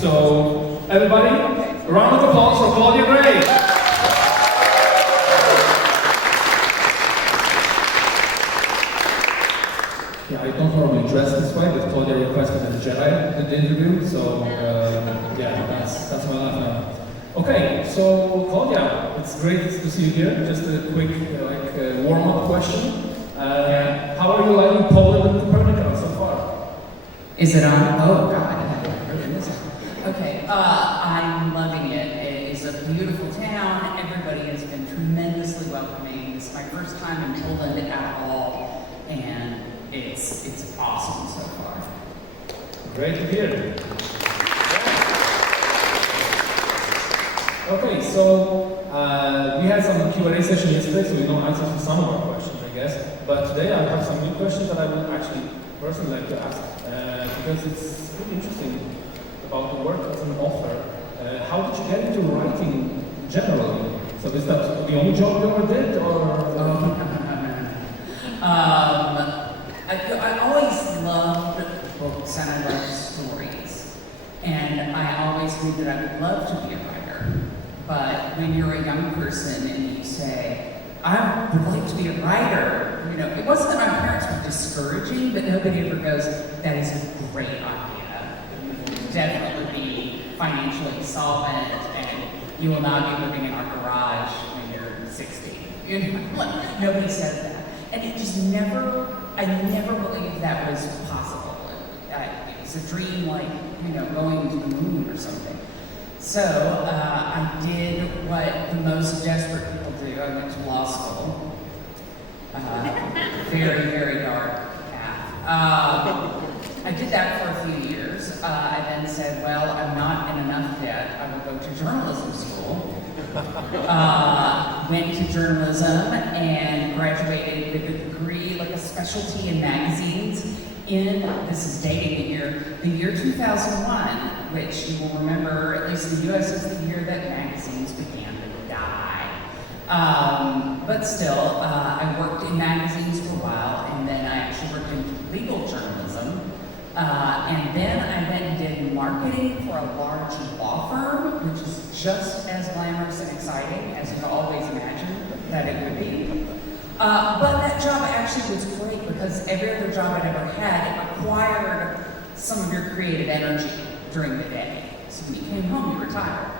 So everybody, a round of applause for Claudia Gray. Yeah, I don't normally dress this way, but Claudia requested a Jedi in the interview, so yeah, that's my life now. Okay, so Claudia, it's great to see you here. Just a quick warm-up question. How are you liking Poland and Copernicon so far? Is it on? Oh God. Okay, I'm loving it. It is a beautiful town. Everybody has been tremendously welcoming. It's my first time in Poland at all, and it's awesome so far. Great to hear. Okay, so we had some Q&A session yesterday, so we know answers to some of our questions, I guess. But today I have some new questions that I would actually personally like to ask, because it's really interesting about the work as an author. How did you get into writing generally? So is that the only job you ever did, or? I always loved books and I loved stories, and I always knew that I would love to be a writer. But when you're a young person and you say, I would like to be a writer, you know, it wasn't that my parents were discouraging, but nobody ever goes, that is a great idea. You will definitely be financially solvent, and you will not be living in our garage when you're 60. You know, nobody says that. And it just I never believed that was possible. It was a dream like, you know, going to the moon or something. So I did what the most desperate people do. I went to law school. Very, very dark path. I did that for a few years. I then said, well, I'm not in enough debt. I will go to journalism school. Went to journalism and graduated with a degree, like a specialty in magazines in, this is dating the year 2001, which you will remember, at least in the US, is the year that magazines began to die. But still, I worked in magazines for a while, and then I actually worked in legal journalism. And then I went and did marketing for a large law firm, which is just as glamorous and exciting as you always imagined that it would be. But that job actually was great because every other job I'd ever had required some of your creative energy during the day. So when you came home, you retired.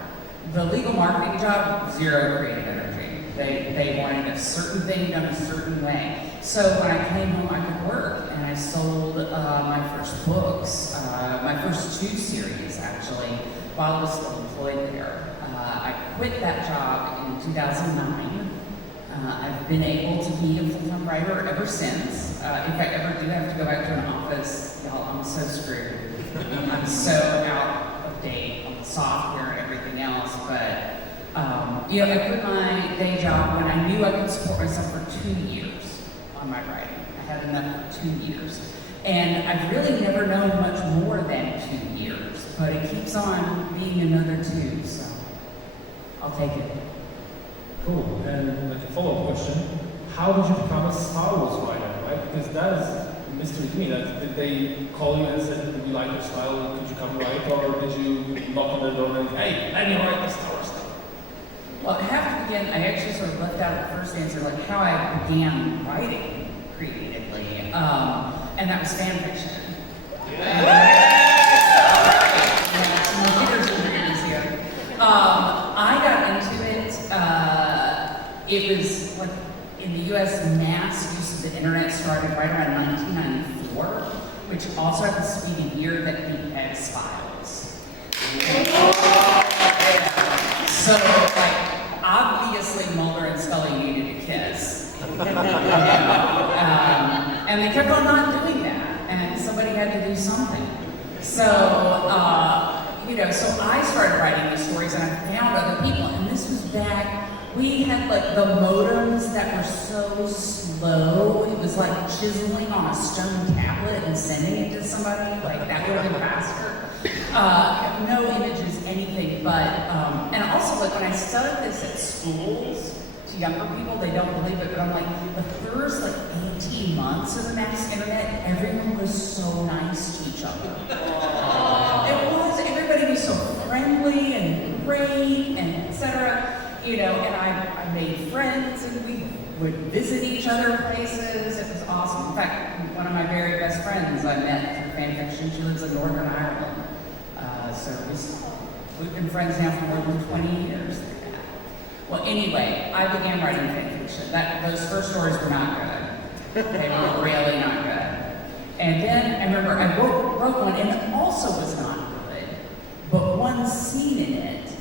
The legal marketing job, zero creative energy. They wanted a certain thing done a certain way. So when I came home, I could work, and I sold my first books, my first 2 series actually, while I was still employed there. I quit that job in 2009. I've been able to be a full-time writer ever since. If I ever do have to go back to an office, y'all, I'm so screwed. I'm so out of date on the software and everything else, but you know, I quit my day job when I knew I could support myself for 2 years on my writing. I had enough for 2 years. And I've really never known much more than 2 years, but it keeps on being another 2, so I'll take it. Cool. And like a follow-up question, how did you become a Star Wars writer, right? Because that is a mystery to me. Did they call you and said, "We like your style, could you come write?" Or did you knock on the door and say, "Hey, let me write the Star Wars stuff"? Well, I have to begin, I actually sort of left out the first answer, like how I began writing creatively, and that was fan fiction. I got into it. It was like in the US, mass use of the internet started right around 1994, which also happens to be the year that the X-Files. So, like, obviously Mulder and Scully needed a kiss. And they kept on not doing that, and somebody had to do something. So, you know, so I started writing these stories, and I found other people, and this was back, we had like the modems that were so slow, it was like chiseling on a stone tablet and sending it to somebody, like that would have been faster. No images, anything, but, and also like when I studied this at schools, to younger people, they don't believe it, but I'm like, the first like 18 months of the mass internet, everyone was so nice to each other. It was, everybody was so you know, and I made friends and we would visit each other places. It was awesome. In fact, one of my very best friends I met through fan fiction. She lives in Northern Ireland. We've been friends now for more than 20 years. Well, anyway, I began writing fan fiction. Those first stories were not good. They were really not good. And then I remember I wrote one, and it also was not good. But one scene in it,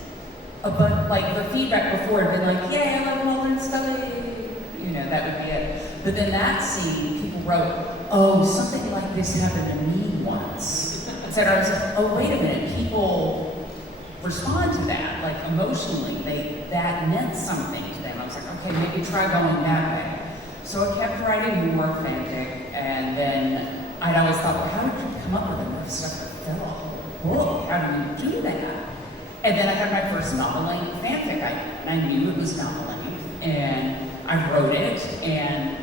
but like the feedback before had been like, "Yay, I love Mulder and Scully," you know, that would be it. But then that scene, people wrote, "Oh, something like this happened to me once." I was like, "Oh, wait a minute, people respond to that, like emotionally, that meant something to them." I was like, okay, maybe try going that way. So I kept writing more fanfic, and then I'd always thought, well, how did you come up with enough stuff to fill a whole book? How do you do that? And then I had my first novel-length fanfic. I knew it was novel-length, and I wrote it, and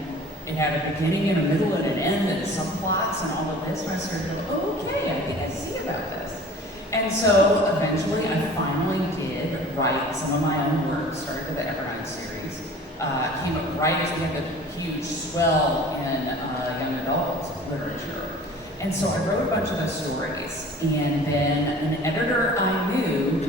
it had a beginning and a middle and an end and subplots and all of this, and I started to go, okay, I think I see about this. And so eventually I finally did write some of my own work, started with the Evernight series, came up right as we had the huge swell in young adult literature. And so I wrote a bunch of those stories, and then an editor I knew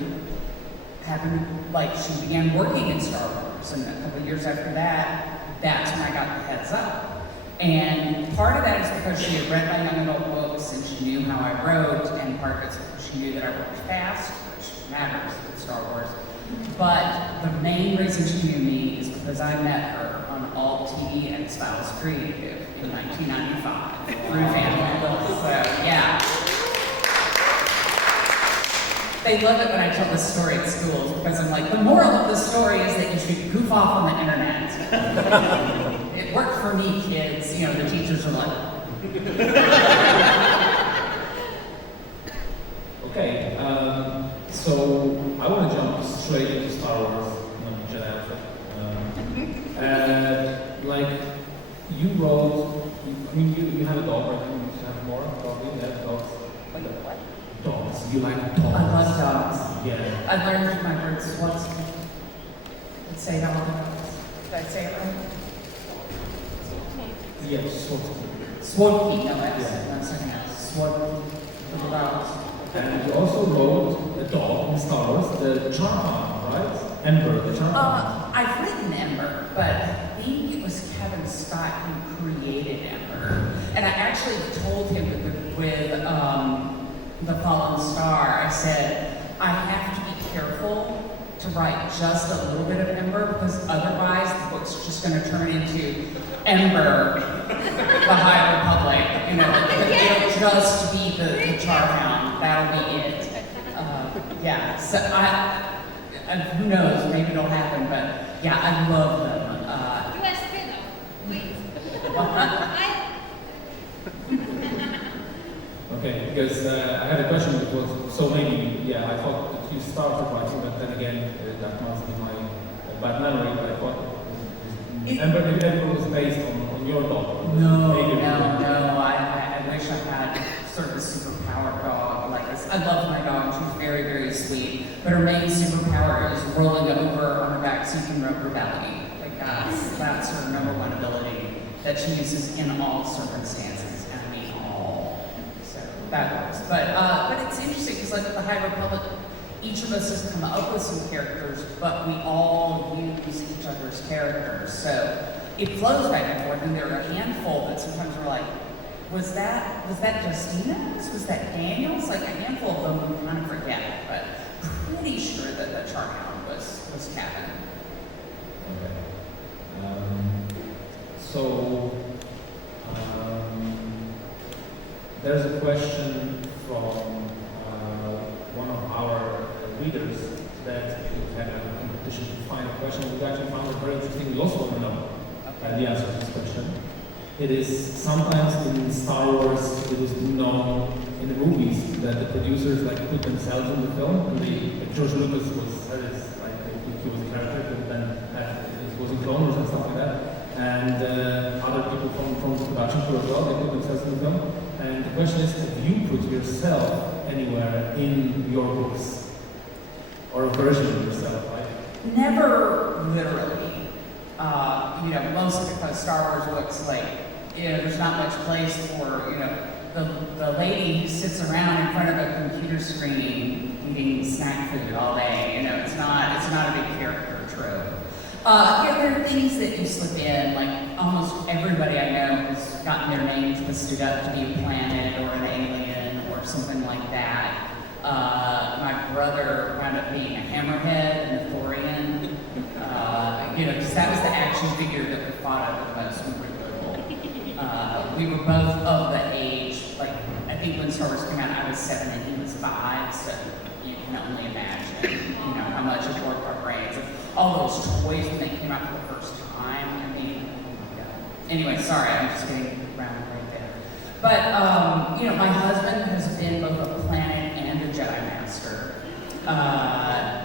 happened, like she began working in Star Wars, and a couple of years after that, that's when I got the heads up. And part of that is because she had read my young adult books and she knew how I wrote, and part of it's because she knew that I worked fast, which matters with Star Wars. But the main reason she knew me is because I met her on Alt TV X-Files Creative in 1995 through Family. So, yeah. They love it when I tell this story at schools because I'm like, the moral of the story is that you should goof off on the internet. It worked for me, kids. You know, the teachers are like. Okay, so I want to jump straight into Star Wars, like you wrote, I mean, you have a dog, right? You have more, probably, yeah, dogs. Wait, what? Dogs. You like dogs? I love dogs. Yeah. I learned my word Swansky. Let's say it all the dogs. Did I say it right? Yeah, Swansky. Swansky, no, that's something else. Swansky, little dogs. And you also wrote a dog in Star Wars, the Charm, right? Ember, the Charm. I've written Ember, but I think it was Kevin Scott who created Ember. And I actually told him with The Fallen Star, I said, I have to be careful to write just a little bit of Ember because otherwise the book's just going to turn into Ember, the High Republic. You know, it'll just be the Charhound. That'll be it. Yeah, so who knows, maybe it'll happen, but yeah, I love them. Okay, because I had a question because so maybe, yeah, I thought that you started writing, but then again, that must be my bad memory, but I thought Ember was based on your dog. No, I wish I had sort of a superpower dog like this. I love my dog, she's very, very sweet, but her main superpower is rolling over on her back so you can rub her belly. Like that's her number one ability that she uses in all circumstances, and I mean all. So that works. But it's interesting because like the High Republic, each of us has come up with some characters, but we all use each other's characters. So it flows back and forth, and there are a handful that sometimes we're like, was that Justina's? Was that Daniel's? Like a handful of them we kind of forget, but pretty sure that the Charhound was Kevin. Okay. There's a question from one of our readers that we had a competition to find a question. We actually found it very interesting. We also want to know the answer to this question. It is sometimes in Star Wars, it is known in the movies that the producers like put themselves in the film, and George Lucas was he was a character, but then it was in Clone Wars and stuff like that, and other people from the production crew as well, they put themselves in the film. And the question is, have you put yourself anywhere in your books, or a version of yourself, right? Never literally. Mostly because Star Wars books, there's not much place for, the lady who sits around in front of a computer screen eating snack food all day. It's not a big character trope. There are things that you slip in, like almost everybody I know has gotten their name twisted up to be a planet or an alien or something like that. My brother wound up being a hammerhead and a Thorian, because that was the action figure that we fought over the most when we were little. We were both of the age, I think when Star Wars came out, I was 7 and he was 5, so you can only imagine, how much it worked our brains. All those toys when they came out for the first time, Anyway, sorry, I'm just getting around right there. But, my husband has been both a planet and a Jedi Master.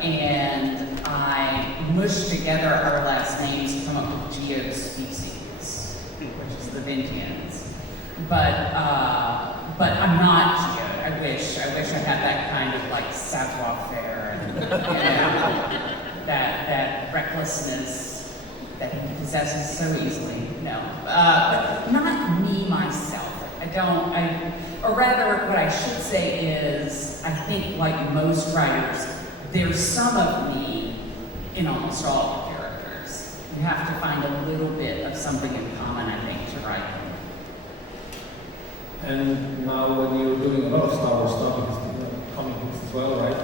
And I mushed together our last names to come up with Geospecies, which is the Vintians. But I'm not Geo. I wish I had that kind of savoir-faire and that recklessness that he possesses so easily. No, but not me myself. Or rather, what I should say is, I think like most writers, there's some of me in almost all the characters. You have to find a little bit of something in common, I think, to write. And now when you're doing a lot of Star Wars stuff, because comic books as well, right?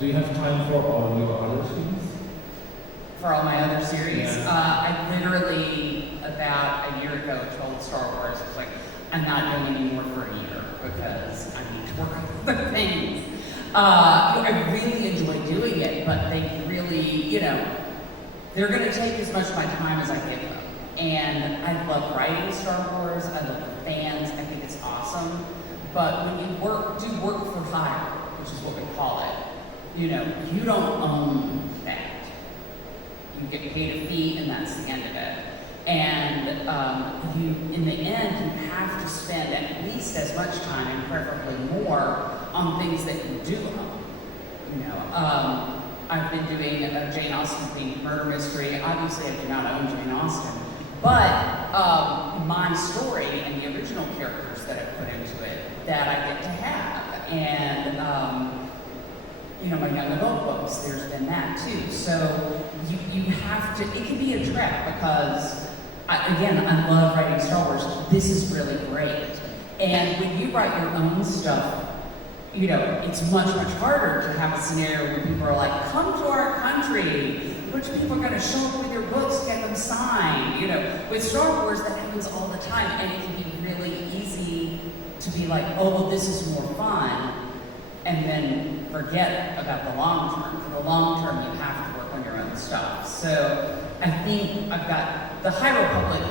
Do you have time for all your other series? For all my other series? Yeah. I literally, about a year ago, told Star Wars, I was like, I'm not doing any more for a year because I need to work on other things. I really enjoy doing it, but they really, they're going to take as much of my time as I give them. And I love writing Star Wars. I love the fans. I think it's awesome. But when you do work for hire, which is what we call it, you don't own that. You get paid a fee, and that's the end of it. And in the end, you have to spend at least as much time, and preferably more, on things that you do own. I've been doing a Jane Austen themed murder mystery. Obviously, I do not own Jane Austen, but my story and the original characters that I've put into it that I get to have, and my young adult books, there's been that too. So you have to. It can be a trek because. I love writing Star Wars. This is really great. And when you write your own stuff, it's much, much harder to have a scenario where people are like, come to our country. A bunch of people are going to show up with your books, get them signed. With Star Wars, that happens all the time. And it can be really easy to be like, oh, well, this is more fun. And then forget about the long term. For the long term, you have to work on your own stuff. So I think I've got the High Republic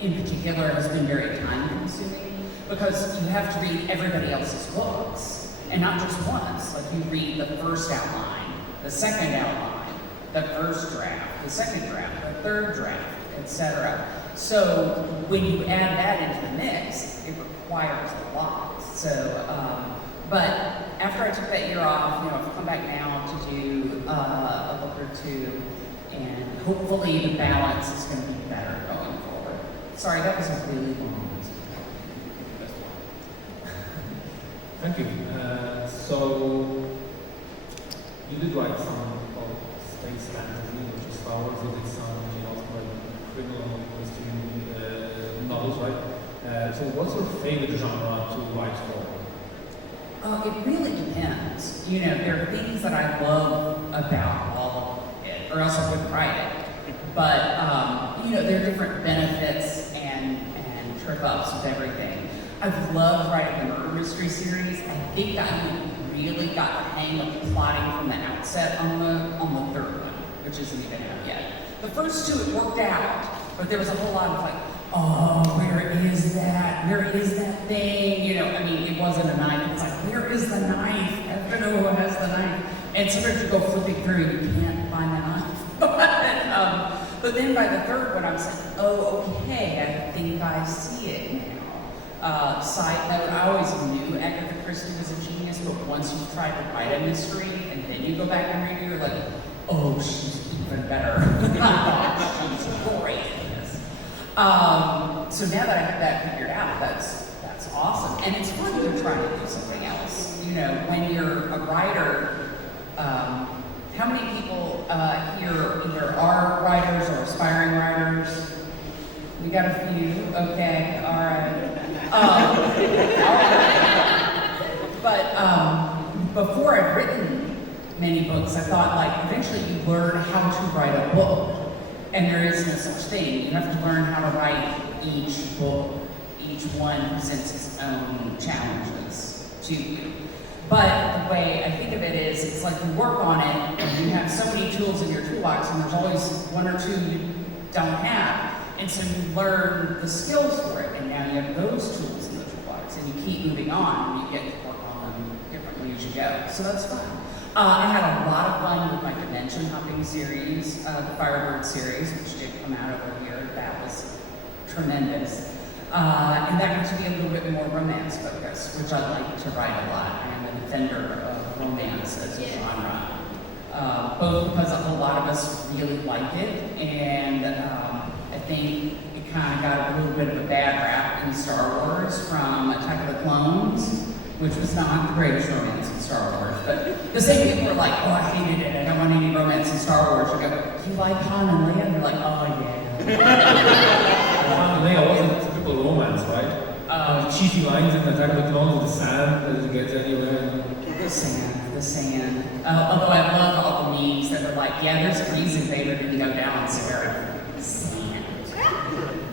in particular has been very time consuming because you have to read everybody else's books and not just once. Like you read the first outline, the second outline, the first draft, the second draft, the third draft, etc. So when you add that into the mix, it requires a lot. So, but after I took that year off, I've come back now to do a book or two. And hopefully the balance is going to be better going forward. Sorry, that was a really long answer. Thank you. So, you did write some space fantasy, which is Star Wars. You did some, criminal mystery novels, right? So, what's your favorite genre to write for? It really depends. There are things that I love about all of or else I wouldn't write it. But, there are different benefits and trip-ups with everything. I've loved writing the murder mystery series. I think I really got the hang of plotting from the outset on the third one, which isn't even out yet. The first two, it worked out, but there was a whole lot of where is that? Where is that thing? It wasn't a knife. It's like, where is the knife? I don't know who has the knife. And sometimes you go flipping through, you can't find the knife. But then by the third one, I was like, oh, okay, I think I see it now. Side note, I always knew Agatha Christie was a genius, but once you try to write a mystery and then you go back and read it, you're like, oh, she's even better. She's great at this. So now that I have that figured out, that's awesome. And it's fun to try to do something else. You know, when you're a writer, how many people here either are writers or aspiring writers? We got a few, okay, all right. All right. But before I've written many books, I thought, like, eventually you learn how to write a book. And there is no such thing. You have to learn how to write each book. Each one presents its own challenges to you. But the way I think of it is, it's like you work on it, and you have so many tools in your toolbox, and there's always one or two you don't have. And so you learn the skills for it, and now you have those tools in the toolbox, and you keep moving on, and you get to work on them differently as you go. So that's fun. I had a lot of fun with my dimension hopping series, the Firebird series, which did come out over here. That was tremendous. And that got to be a little bit more romance focused, which I like to write a lot. I am a defender of romance as a genre. Both because a whole lot of us really like it, and I think it kind of got a little bit of a bad rap in Star Wars from Attack of the Clones, which was not the greatest romance in Star Wars. But the same people were like, oh, I hated it, I don't want any romance in Star Wars. You go, you like Han and Leia? And they're like, oh, yeah. Han and Leia wasn't a typical romance, right? Cheesy lines in Attack of the Clones, the sand doesn't get anywhere. The sand. Although I love all the memes that were like, yeah, there's a reason Vader didn't go down on Sarah. Sand.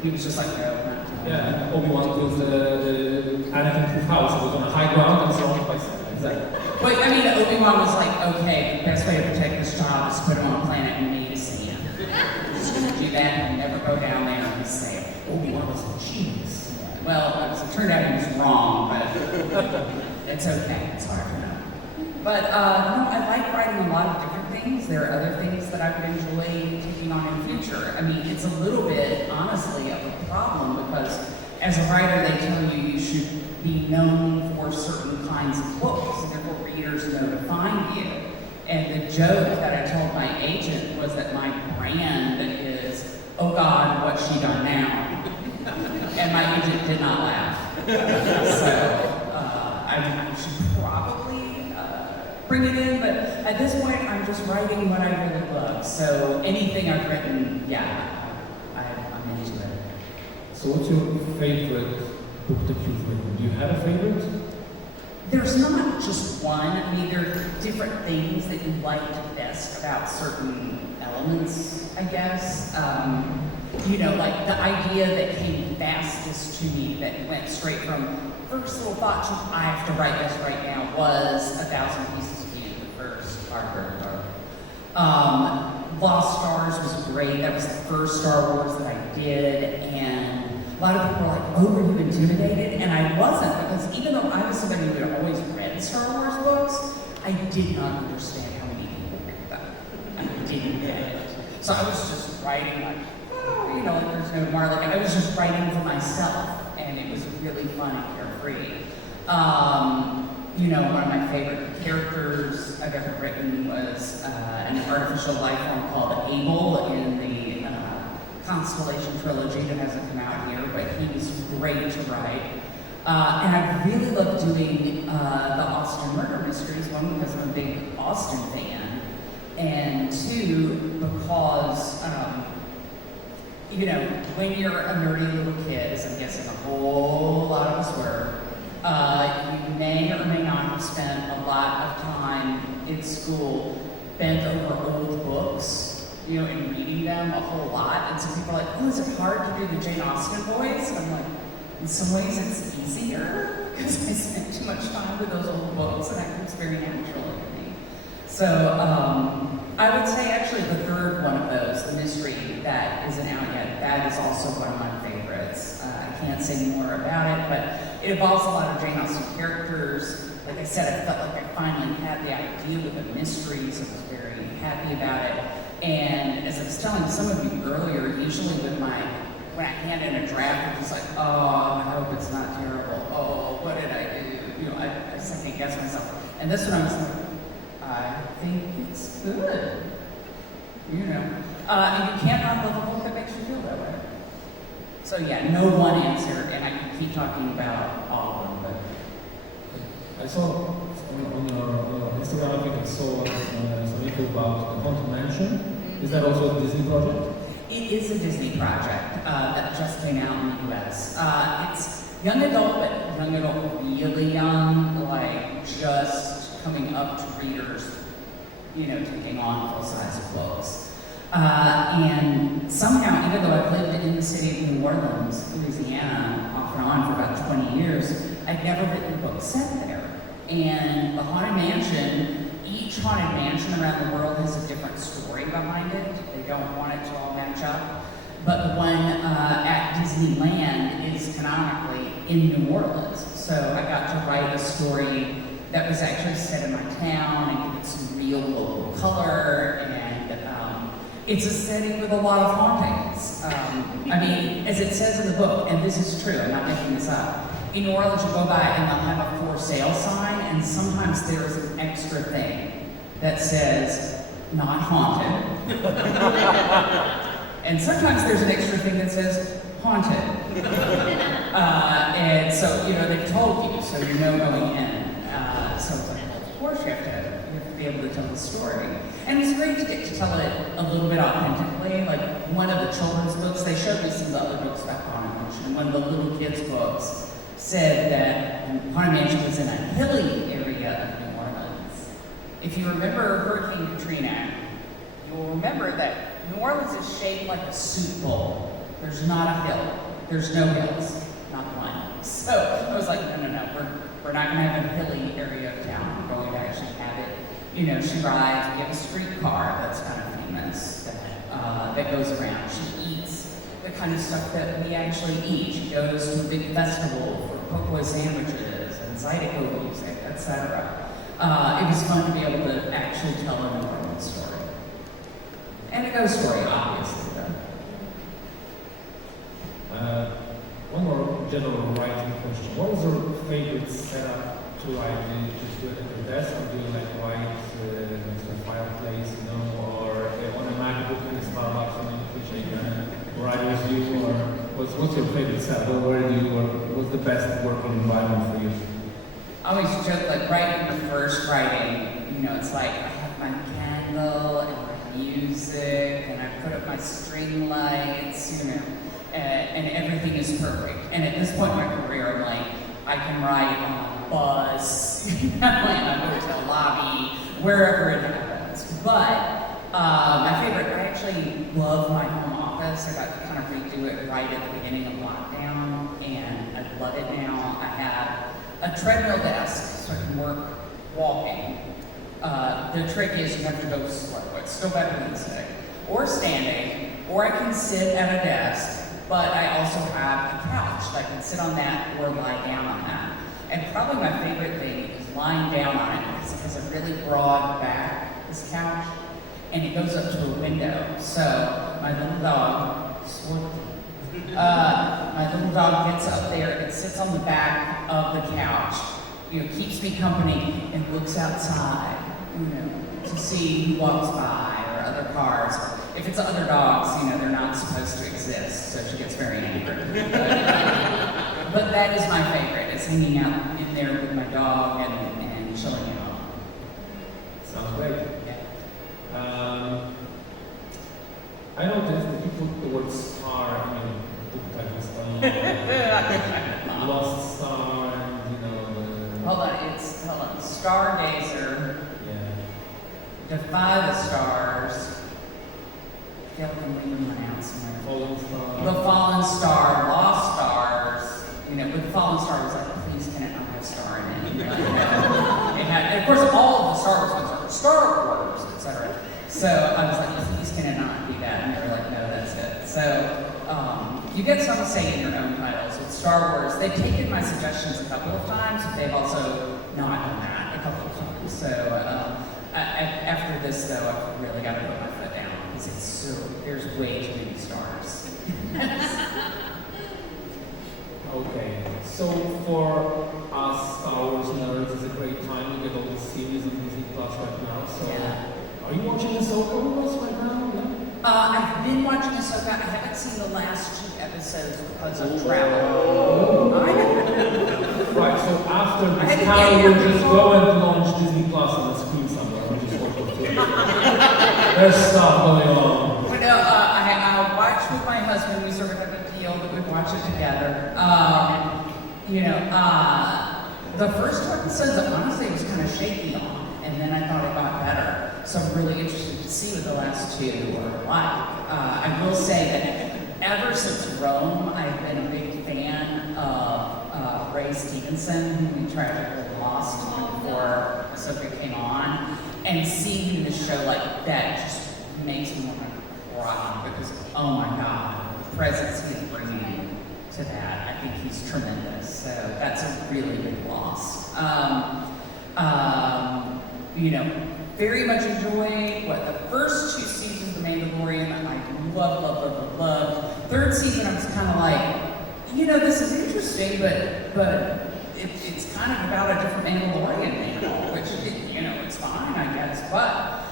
He was just like, no, not down. Yeah, and Obi-Wan built the Anakin-proof house. It was on a high ground and surrounded by sand. Exactly. But I mean, Obi-Wan was like, okay, the best way to protect this child is to put him on a planet made of sand. Just gonna do that and never go down there and say, Obi-Wan was a genius. Well, as it turned out, he was wrong, but it's okay. It's hard to know. But no, I like writing a lot of different things. There are other things that I would enjoy taking on in the future. I mean, it's a little bit, honestly, of a problem because as a writer, they tell you you should be known for certain kinds of books, and therefore readers know to find you. And the joke that I told my agent was that my brand is, oh God, what's she done now? And my agent did not laugh. So I should probably bring it in, but at this point, I'm just writing what I really love. So anything I've written, yeah, I'm into it. So what's your favorite book that you've written? Do you have a favorite? There's not just one. I mean, there are different things that you liked best about certain elements, I guess. You know, like the idea that came fastest to me, that went straight from first little thought to I have to write this right now, was 1,000 Pieces of You, the first hardcover book. Lost Stars was great. That was the first Star Wars that I did, and a lot of people were like, oh, were you intimidated? And I wasn't, because even though I was somebody who had always read Star Wars books, I did not understand how many people read them. I didn't get it. So I was just writing like, oh, you know, like there's no more, like I was just writing for myself, and it was really fun and carefree. You know, one of my favorite characters I've ever written was an artificial life form called Abel in the Constellation trilogy that hasn't come out here, but he was great to write. And I really love doing the Austen murder mysteries, one because I'm a big Austen fan, and two, because you know, when you're a nerdy little kid, as I'm guessing a whole lot of us were, you may or may not have spent a lot of time in school bent over old books, you know, and reading them a whole lot. And so people are like, oh, is it hard to do the Jane Austen voice? And I'm like, in some ways it's easier, because I spent too much time with those old books, and that comes very naturally to me. So I would say actually the third one of those, the mystery that isn't out yet, that is also one of my favorites. I can't say more about it, but it involves a lot of Jane Austen characters. Like I said, I felt like I finally had the idea with the mysteries. I was very happy about it. And as I was telling some of you earlier, usually when I hand in a draft, I'm just like, oh, I hope it's not terrible. Oh, what did I do? You know, I second guess myself. And this one I was like, I think it's good. you know. And you can't not love a book that makes you feel that way. So yeah, no one answer, and I can keep talking about all of them, but I saw on your Instagram, I think I saw some info about the Haunted Mansion. Is that also a Disney project? it is a Disney project that just came out in the US. It's young adult, but young adult really young, like just coming up to readers, you know, taking on full-size books. And somehow, even though I've lived in the city of New Orleans, Louisiana, off and on for about 20 years, I'd never written a book set there. And the Haunted Mansion, each Haunted Mansion around the world has a different story behind it. They don't want it to all match up. But the one at Disneyland is canonically in New Orleans. So I got to write a story that was actually set in my town and give it some real local color, and it's a setting with a lot of hauntings. I mean, as it says in the book, and this is true, I'm not making this up, in New Orleans you go by and they'll have a for sale sign, and sometimes there's an extra thing that says, not haunted. And sometimes there's an extra thing that says, haunted. And so, you know, they've told you, so you know going in. So it's like, of course you have to be able to tell the story. And it's great to get to tell it a little bit authentically. Like one of the children's books, they showed me some of the other books about Haunted Mansion, and one of the little kids' books said that Haunted Mansion was in a hilly area of New Orleans. If you remember Hurricane Katrina, you'll remember that New Orleans is shaped like a soup bowl. There's not a hill. There's no hills, not one. So I was like, no, we're not gonna have a hilly area of town. We're going to actually have it. You know, she rides, we have a streetcar that's kind of famous that goes around. She eats the kind of stuff that we actually eat. She goes to a big festival for cocoa sandwiches and zydeco music, etc. It was fun to be able to actually tell a New Orleans story. And a ghost story, obviously, though. One more general writing question. What is your favorite setup to write? Do you just do it at your desk, or do you like write next to a fireplace, you know, or on a MacBook in a Starbucks, or in a writer's view, or what's your favorite setup? Where do you work? What's the best working environment for you? I always joke, like, right in the first writing, you know, it's like I have my candle and my music, and I put up my string lights, you know, and everything is perfect. And at this point in my career, I'm like, I can write on a bus, in a hotel lobby, wherever it happens. But my favorite, I actually love my home office. I got to kind of redo it right at the beginning of lockdown, and I love it now. I have a treadmill desk, so I can work walking. The trick is you have to go slow. It's still better than sitting, or standing, or I can sit at a desk. But I also have a couch. I can sit on that or lie down on that. And probably my favorite thing is lying down on it because it has a really broad back, this couch, and it goes up to a window. So my little dog, gets up there and sits on the back of the couch, you know, keeps me company and looks outside, you know, to see who walks by or other cars. If it's other dogs, you know, they're not supposed to exist, so she gets very angry. But that is my favorite, is hanging out in there with my dog and chilling out. Sounds great. Yeah. I noticed that you put the word star in your book title stuff. Lost Star, and you know. Hold on, Stargazer. Yeah. Defy the Stars. I feel like I'm leaving one out somewhere. Fallen Star. The Fallen Star, Lost Stars. You know, but the Fallen Star was like, please can it not have star in it? And of course, all of the Star Wars ones are Star Wars, etc. So I was like, please can it not be that? And they were like, no, that's it. So you get some say in your own titles. With Star Wars, they've taken my suggestions a couple of times, but they've also not done that a couple of times. So after this, though, I've really got to put my foot down. There's way too many stars. Okay, so for us Star Wars nerds, it's a great time. We get all the series on Disney Plus right now. So, Yeah. Are you watching Ahsoka with us right now? I've been watching Ahsoka. I haven't seen the last 2 episodes because of travel. Right, so after I had this to time, get we'll here just before. go and launch Disney Plus on the screen somewhere. We'll just watch it too. There's stuff going on. But I'll watch with my husband. We sort of have a deal that we watch it together. The first 2 episodes, honestly, it was kind of shaky on, and then I thought it got better. So I'm really interested to see what the last 2 are like. I will say that ever since Rome, I've been a big fan of Ray Stevenson, who we tragically lost before Ahsoka came on, and seeing him in the show like that just makes me want to cry because, oh my God, the presence he's bringing to that, I think he's tremendous. So that's a really big loss. Very much enjoyed the first 2 seasons of The Mandalorian. I love. 3rd season, I was kind of like, this is interesting, but it's kind of about a different Mandalorian now, which, it's fine, I guess. But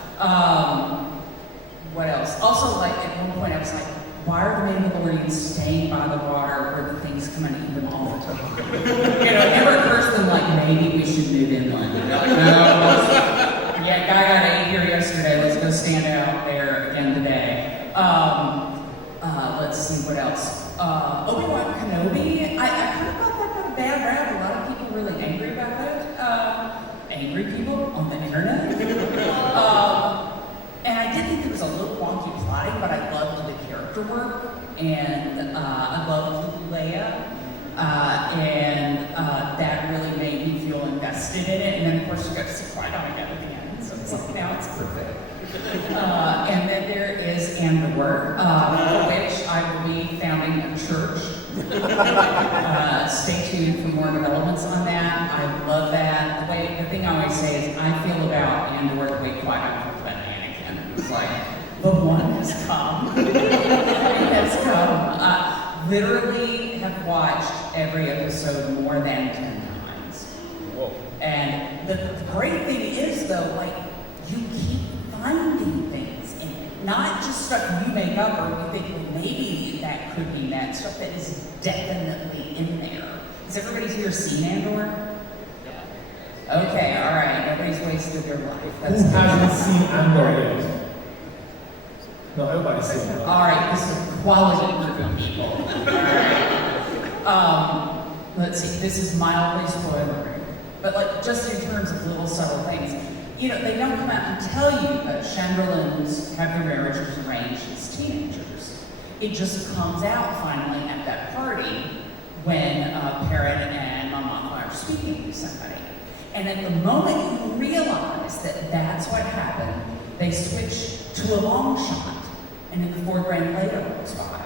what else? Also, at one point, I was like, why are the Mandalorians staying by the water where the things come and eat them all the time? It never occurs to them, maybe we should move inland. Yeah, guy got ate here yesterday. Let's go stand out there again today. Let's see what else. Obi-Wan Kenobi. I kind of thought that got a bad rap. A lot of people were really angry about that. Angry people on the internet. And I did think it was a little wonky plotting, but I loved the character work, and I loved Leia, and that really made me feel invested in it. And then, of course, you got to see Qui-Gon again at the end, so it's like, now it's perfect. And then there is Andor, for which I will be founding a church. Stay tuned for more developments on that. I love that. The thing I always say is I feel about Andor the way Qui-Gon feels about Anakin. It's like, the one has come. It has come. Literally have watched every episode more than 10 times. Whoa. And the great thing is, though, you keep finding things in it. Not just stuff you make up or you think, well, maybe that could be that. Stuff that is definitely in there. Has everybody here seen Andor? Okay, all right. Nobody's wasted their life. That's Who hasn't seen Andor yet? No, everybody's seen it. All right, this is a quality group of people. All right. Let's see, this is mildly spoilery. But just in terms of little subtle things, they don't come out and tell you that Chamberlains have their marriages arranged as teenagers. It just comes out finally at that party when Parrot and Mon Mothma are speaking to somebody. And at the moment you realize that that's what happened, they switch to a long shot. And in the foreground later walks by.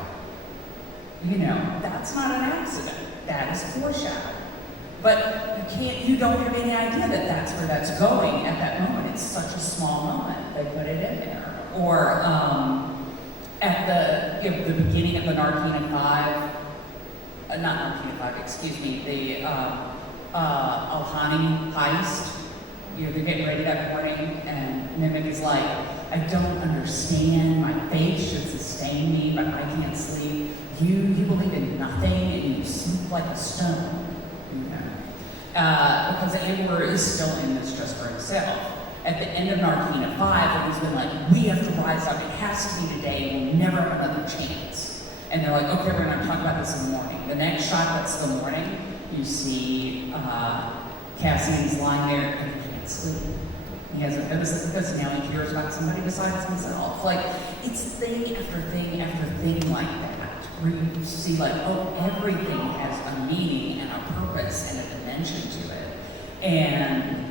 That's not an accident. That is foreshadowing. But you don't have any idea that that's where that's going at that moment. It's such a small moment. They put it in there. Or at the beginning of the Narkina 5, not Narkina 5, excuse me, the Alhani heist. They're getting ready that morning, and Mimic is like, I don't understand, my faith should sustain me, but I can't sleep. You believe in nothing, and you sleep like a stone. Because Andor is still in this just for himself. At the end of Narkina 5, he's been like, we have to rise up, it has to be today, we'll never have another chance. And they're like, okay, we're gonna talk about this in the morning. The next shot, that's the morning, you see Cassian's lying there, and he can't sleep. He hasn't noticed it because now he cares about somebody besides himself. It's thing after thing after thing like that, where you see everything has a meaning and a purpose and a dimension to it. And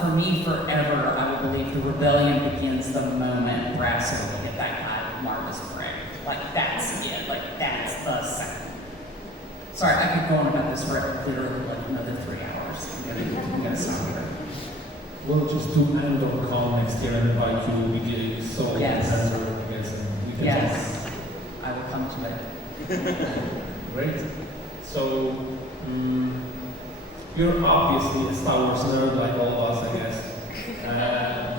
for me, forever, I would believe the rebellion begins the moment Brasso will get that guy with Marva's prick. That's it. That's the second. Sorry, I could go on about this for literally another 3 hours. I'm gonna stop here. We'll just do Andor.com next year and invite you. We get so Yes. Andor, I guess, and we can Yes, I will come to it. talk. Great. So, you're obviously a Star Wars nerd like all of us, I guess.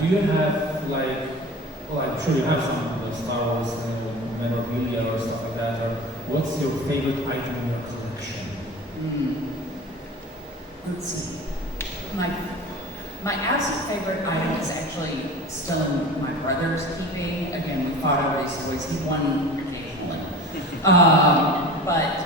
Do you have I'm sure you have some Star Wars memorabilia or stuff like that? Or what's your favorite item in your collection? Let's see. My absolute favorite item is actually still in my brother's keeping. Again, we fought over these toys. He won occasionally. But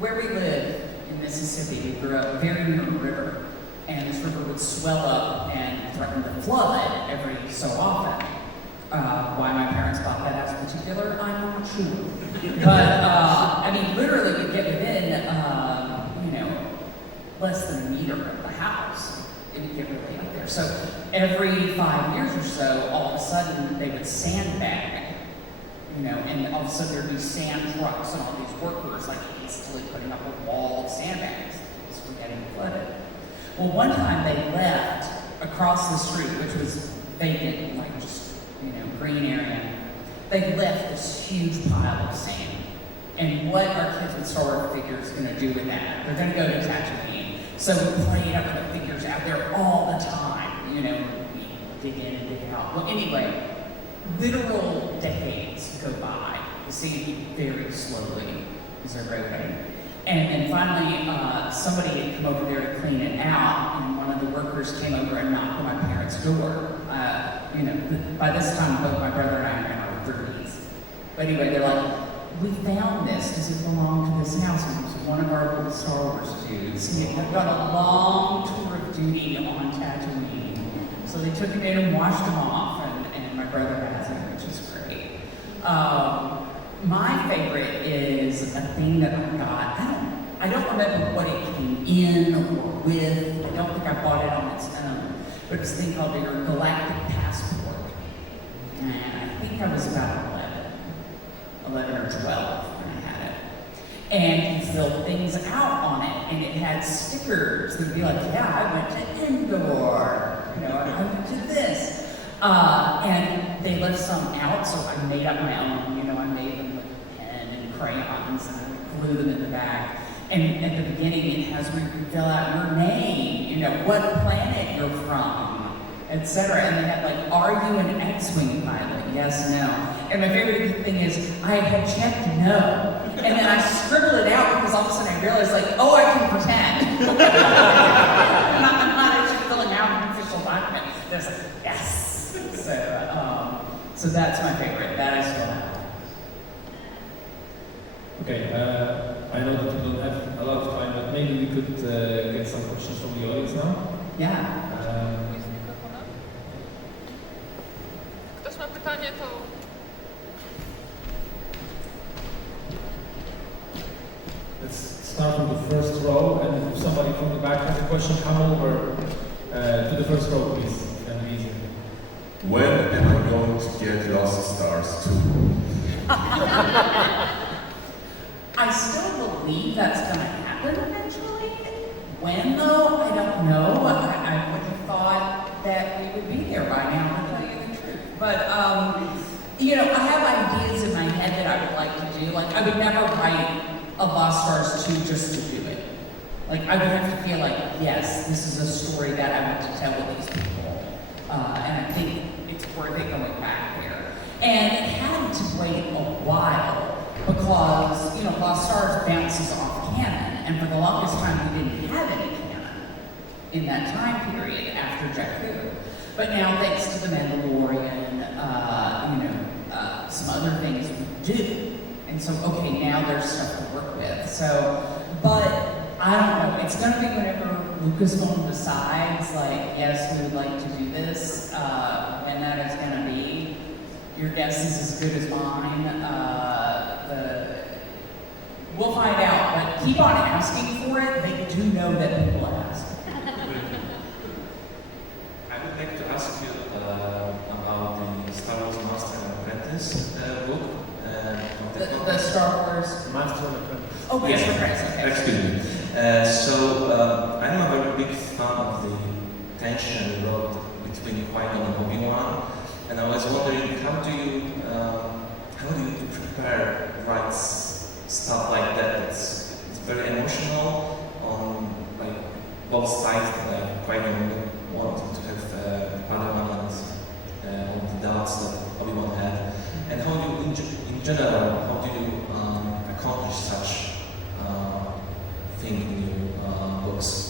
where we live in Mississippi, we grew up very near a river, and this river would swell up and threaten to flood every so often. Why my parents bought that house in particular, I'm not sure. But, I mean, literally we'd get within, less than a meter of the house. It would get really up there. So every 5 years or so, all of a sudden they would sandbag, and all of a sudden there'd be sand trucks and all these workers like hastily putting up a wall of sandbags because we're getting flooded. Well, one time they left across the street, which was vacant, like just, green area. They left this huge pile of sand. And what are kids with Star Wars figures going to do with that? They're going to go to Tatooine. So we played up with the figures out there all the time. We dig in and dig out. Well, anyway, literal decades go by. The scene very slowly is eroding. And then finally, somebody had come over there to clean it out, and one of the workers came over and knocked on my parents' door. By this time, both my brother and I are in our 30s. But anyway, they're like, we found this. Does it belong to this house? And it was one of our little Star Wars dudes. He had got a long tour of duty on Tatooine. So they took him in and washed him off, and my brother has it, which is great. My favorite is a thing that I got. I don't remember what it came in or with. I don't think I bought it on its own. But it's a thing called your Galactic Passport. And I think I was about 11 or 12 when I had it. And you filled things out on it, and it had stickers that would be like, yeah, I went to Endor, I went to this. And they left some out, so I made up my own. I made them with pen and crayons, and I glued them in the back. And at the beginning, it has where you can fill out your name, what planet you're from, etc. And they had like, are you an X-Wing pilot? Yes, no. And my favorite thing is, I had checked no. And then I scribbled it out because all of a sudden I realized, like, oh, I can pretend. I'm not actually filling out an official document. There's like, yes. So that's my favorite. That I still have. Okay, I know that we don't have a lot of time, but maybe we could get some questions from the audience now. Yeah. Ktoś ma pytanie, to... Let's start from the first row, and if somebody from the back has a question, come over to the first row, please. It's gonna be easier. When am I going to get Lost Stars 2? I still believe that's going to happen eventually. When, though, I don't know. I would have thought that we would be there by now, to tell you the truth. But, I have ideas in my head that I would like to do. Like, I would never write a Lost Stars 2 just to do it. Like, I would have to feel like, yes, this is a story that I want to tell with these people. And I think it's worth it going back there. And it had to wait a while because, Lost Stars bounces off canon. And for the longest time, we didn't have any canon in that time period after Jakku. But now, thanks to The Mandalorian, some other things we do. And so, okay, now there's stuff to work with. So, but I don't know. It's going to be whenever Lucasfilm decides, like, yes, we would like to do this, when that is going to be. Your guess is as good as mine. We'll find out, but keep on asking for it. They do know that people ask. I would like to ask you about the Star Wars Master and Apprentice book. The Star Wars Master and Apprentice. Oh, Master and Apprentice. Okay. Excuse me. I'm a very big fan of the tension you wrote between Qui-Gon and Obi-Wan, and I was wondering how do you prepare write stuff like that? It's very emotional on like both sides. Like Qui-Gon wanted to have Padawan and all the doubts that Obi-Wan had, and general, how do you accomplish such thing in your books?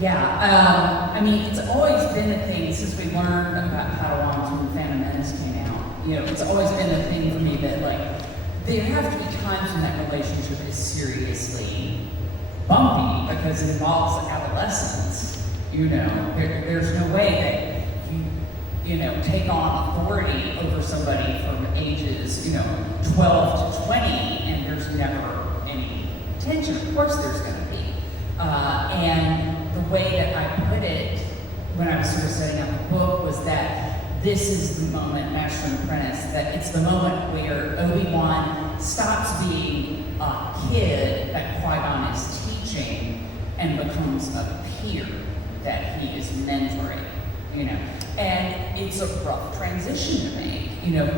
Yeah, I mean, it's always been a thing since we learned about Padawans when Phantom Menace came out. You know, it's always been a thing for me that, like, there have to be times when that relationship is seriously bumpy because it involves adolescence. You know, there's no way that you know, take on authority over somebody from ages, 12 to 20, and there's never any tension. Of course there's going to be. And the way that I put it when I was sort of setting up the book was that this is the moment, Master and Apprentice, that it's the moment where Obi-Wan stops being a kid that Qui-Gon is teaching and becomes a peer that he is mentoring, And it's a rough transition to make.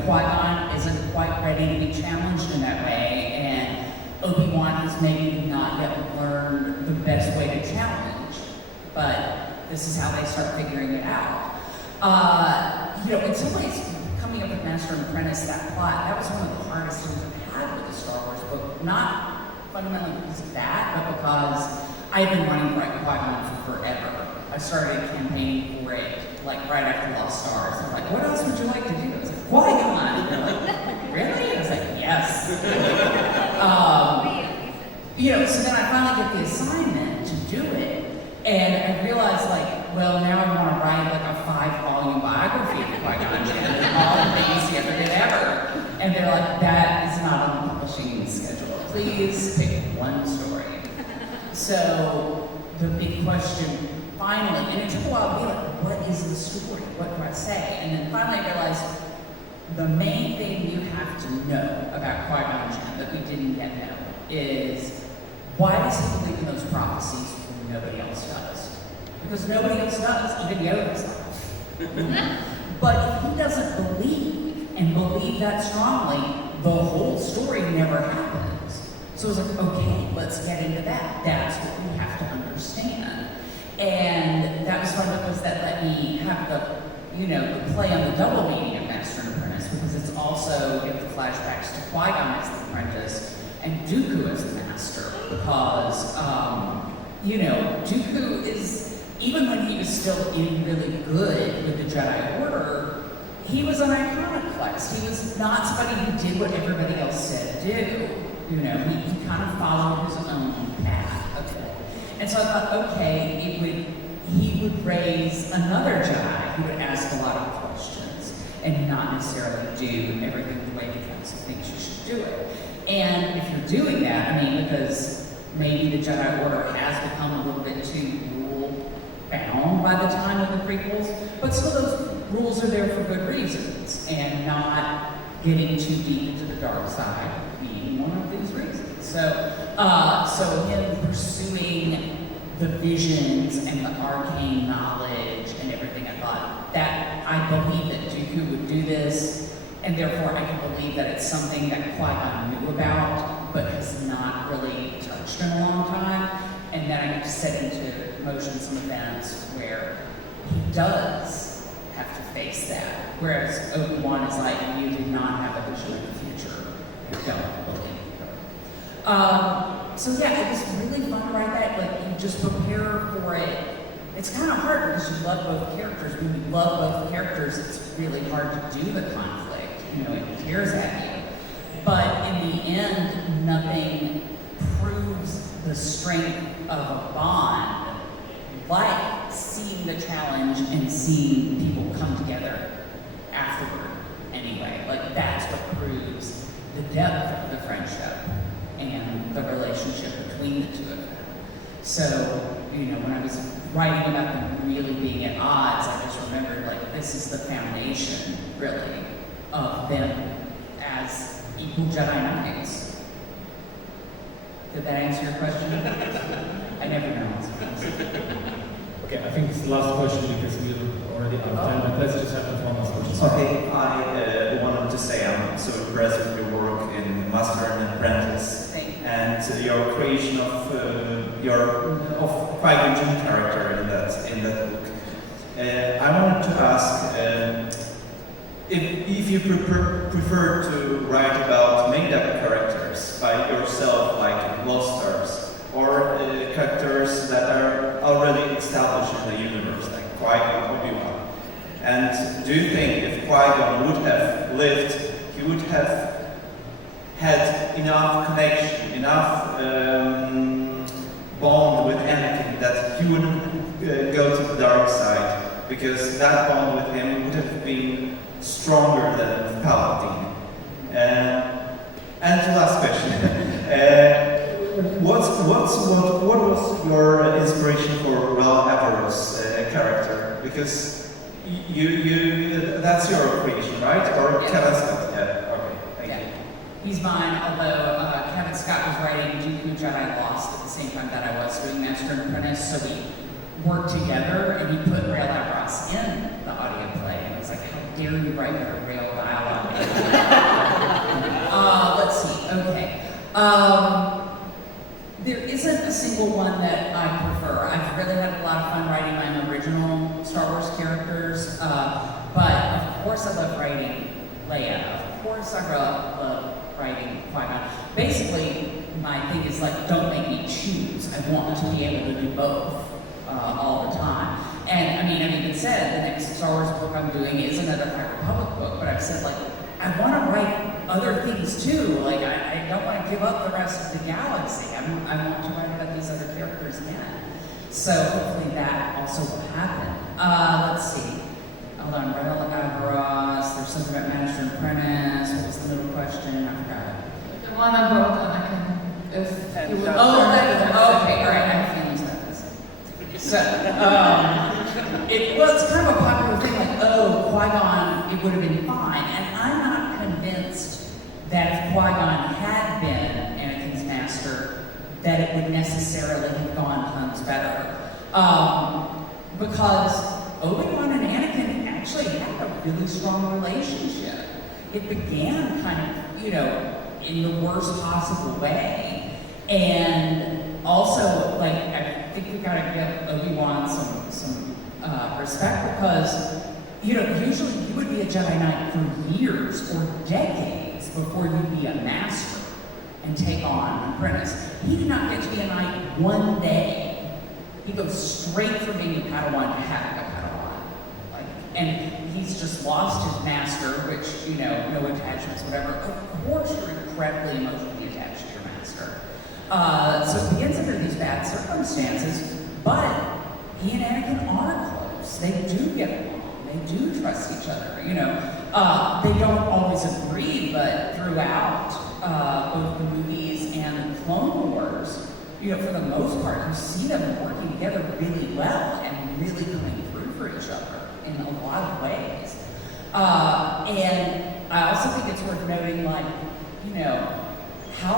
Qui-Gon isn't quite ready to be challenged in that way, and Obi-Wan has maybe not yet learned the best way to challenge, but this is how they start figuring it out. In some ways, coming up with Master and Apprentice, that plot, that was one of the hardest things I've had with the Star Wars book, not fundamentally because of that, but because I've been wanting to write Qui-Gon for forever. I started campaigning for it, like, right after Lost Stars. I'm like, what else would you like to do? I was like, Qui-Gon! And they're like, really? I was like, yes. So then I finally get the assignment to do it, and I realized, well, now I want to write like a 5-volume biography of Qui-Gon Jinn, all the things he ever did ever. And they're like, that is not on the publishing schedule. Please pick one story. So the big question finally, and it took a while to be like, what is the story? What do I say? And then finally I realized the main thing you have to know about Qui-Gon Jinn that we didn't yet know is, why does he believe in those prophecies when nobody else does? Because nobody else does, even Yoda does. But if he doesn't believe that strongly, the whole story never happens. So it's like, okay, let's get into that. That's what we have to understand. And that was fun because that let me have the play on the double meaning of Master and Apprentice, because it's also give the flashbacks to Qui-Gon as the apprentice and Dooku as the master, because Dooku is, even when he was still in really good with the Jedi Order, he was an iconoclast. He was not somebody who did what everybody else said do. He kind of followed his own path. Okay. And so I thought, okay, he would raise another Jedi who would ask a lot of questions and not necessarily do everything the way the council thinks you should do it. And if you're doing that, because maybe the Jedi Order has become a little bit too rule-bound by the time of the prequels, but still those rules are there for good reasons, and not getting too deep into the dark side being one of these reasons. So him pursuing the visions and the arcane knowledge and everything, I thought that I believe that Dooku would do this, and therefore I can believe that it's something that Qui-Gon knew about, but has not really touched in a long time, and then I get to set into motion some events where he does have to face that, whereas Obi-Wan is like, you did not have a vision of the future, you don't believe. So yeah, it was really fun to write that. You just prepare for it. It's kind of hard because you love both characters. When you love both characters, it's really hard to do the conflict. It tears at you. But in the end, nothing proves the strength of a bond like seeing the challenge and seeing people come together afterward anyway. That's what proves the depth of the friendship and the relationship between the two of them. So, when I was writing about them really being at odds, I just remembered, this is the foundation, really, of them as equal Jedi Knights. Did that answer your question? I never know. Okay, I think it's the last question because we're already out of time, but let's just have one last question. Okay, I wanted to say I'm so impressed with your work in Master and Apprentice and your creation of Qui-Gon Jinn character in that book. I wanted to ask, if you prefer to write about made-up characters by yourself, like Lost Stars, or characters that are already established in the universe, like Qui-Gon, Obi-Wan, and do you think if Qui-Gon would have lived, he would have had enough connection, enough bond with Anakin that he wouldn't go to the dark side, because that bond with him would have been stronger than with Palpatine. And the last question: what was your inspiration for Ralph Everett's character? Because that's your creation, right? Or Yeah. Kevin Scott? Yeah. Okay. Thank Yeah. you. He's mine, although Kevin Scott was writing Dooku Jedi Lost at the same time that I was doing Master and Apprentice, so we worked together, and he put Rail Avros in the audio play, and I was like, how dare you write a Rail dialogue? Let's see, okay. There isn't a single one that I prefer. I've really had a lot of fun writing my own original Star Wars characters, but of course I love writing Leia. Of course I love writing Qui-Gon. Basically, my thing is like, don't make me choose. I want to be able to do both all the time. And I mean, I've even said the next Star Wars book I'm doing is another High Republic book, but I've said like, I want to write other things too. Like, I don't want to give up the rest of the galaxy. I want to write about these other characters again. So hopefully that also will happen. Let's see. Hold on, Rail Avros, there's something about Master and Apprentice. What was the middle question? I forgot. The one about Anakin, if you would... Okay, all right, I have feelings about this. So, it's kind of a popular thing, like, oh, Qui-Gon, it would have been fine. And I'm not convinced that if Qui-Gon had been Anakin's master, that it would necessarily have gone tons better. Because Obi-Wan and Anakin actually had a really strong relationship. It began kind of, in the worst possible way. And also, like, I think we gotta give Obi-Wan some respect, because, usually you would be a Jedi Knight for years or decades before you'd be a master and take on an apprentice. He did not get to be a knight one day. He goes straight from being a Padawan to having a Padawan. And he's just lost his master, which, no attachments, whatever. Of course you're incredibly emotionally attached to your master. So it begins under these bad circumstances, but he and Anakin are close. They do get along. They do trust each other, They don't always agree, but throughout both the movies and the Clone Wars, for the most part, you see them working together really well and really coming through for each other in a lot of ways. And I also think it's worth noting, like, how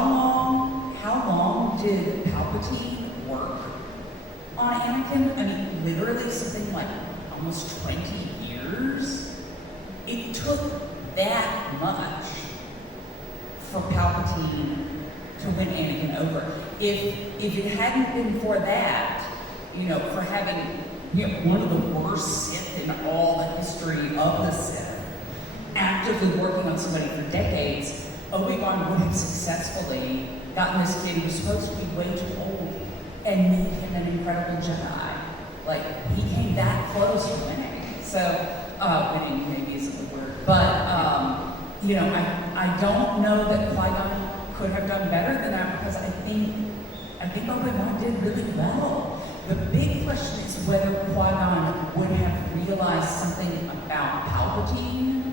long did Palpatine work on Anakin? I mean, literally something like almost 20 years. It took that much for Palpatine to win Anakin over. If it hadn't been for that, for having one of the worst Sith in all the history of the Sith, actively working on somebody for decades, Obi-Wan would have successfully gotten this kid who was supposed to be way too old and made him an incredible Jedi. Like, he came that close to winning. So, winning maybe isn't the word, but, I don't know that Qui-Gon could have done better than that, because I think Obi-Wan did really well. The big question is whether Qui-Gon would have realized something about Palpatine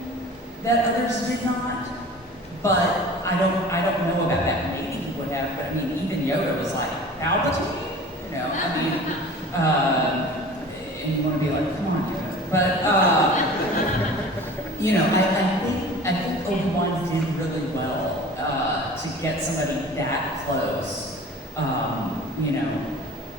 that others did not. But I don't know about that. Maybe he would have, but I mean, even Yoda was like, Palpatine? And you want to be like, come on, Yoda. But, I think Obi-Wan did really well to get somebody that close,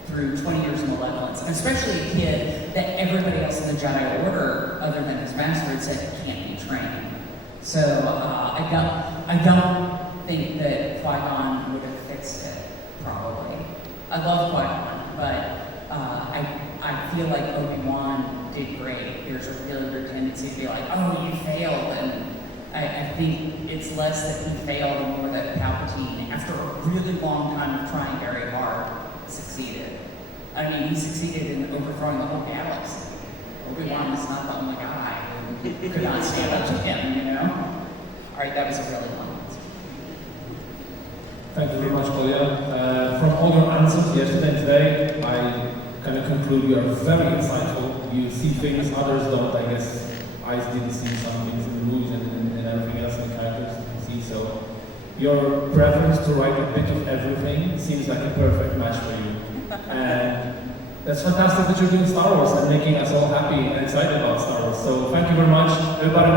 through 20 years of malevolence, and especially a kid that everybody else in the Jedi Order, other than his master, had said can't be trained. So I don't think that Qui-Gon would have fixed it, probably. I love Qui-Gon, but I feel like Obi-Wan did great. There's a really weird tendency to be like, oh, you failed. And I think it's less that he failed and more that Palpatine, after a really long time of trying very hard, succeeded. I mean, he succeeded in overthrowing the whole galaxy. Obi-Wan was not the only guy who could not stand up to him, you know? All right, that was a really long answer. Thank you very much, Claudia. From all your answers yesterday and today, I kind of conclude you are very insightful. You see things others don't. I guess I didn't see some things in the movies and everything else in the characters you see. So your preference to write a bit of everything seems like a perfect match for you. And that's fantastic that you're doing Star Wars and making us all happy and excited about Star Wars. So thank you very much. Everybody